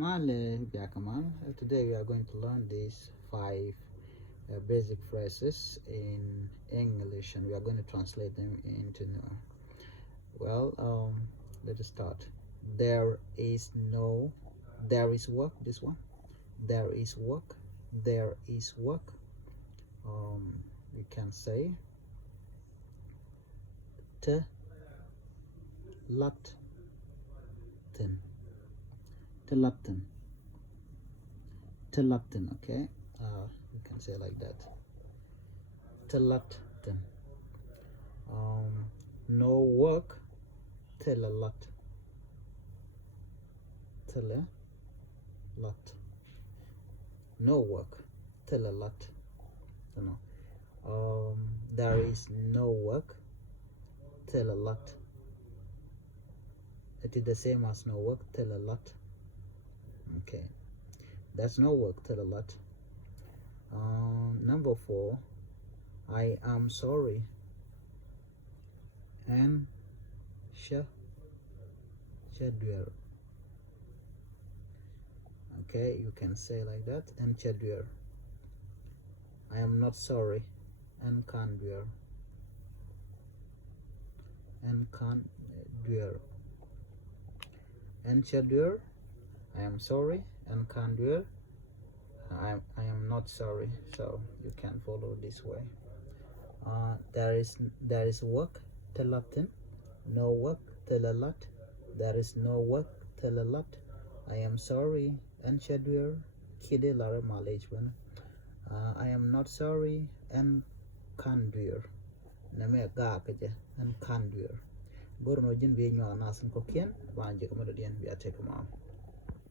Today we are going to learn these 5 basic phrases in English, and we are going to translate them into Nuer. Well, let us start. There is work. This one. There is work. There is work. We can say te latten. Okay, you can say like that. Telatten. No work. Telelat. No work. Telelat. There is no work. Telelat. It is the same as no work. Telelat. Okay, that's no work. Telelat. Number 4, I am sorry. And Shadwer. Okay, you can say like that. And Shadwer. I am not sorry. And Kandwer. And Kandwer. And Shadwer. I am sorry. And Kandwer. I am not sorry. So you can follow this way. There is work. Telatin. No work. Telalat. There is no work. Telalat. I am sorry. And Shadwer. Kide lara malajban. I am not sorry. And Kandwer. Name ga kaje. And Kandwer. Gorno jin be nyo nasan kokien. Banje kamado dian biya take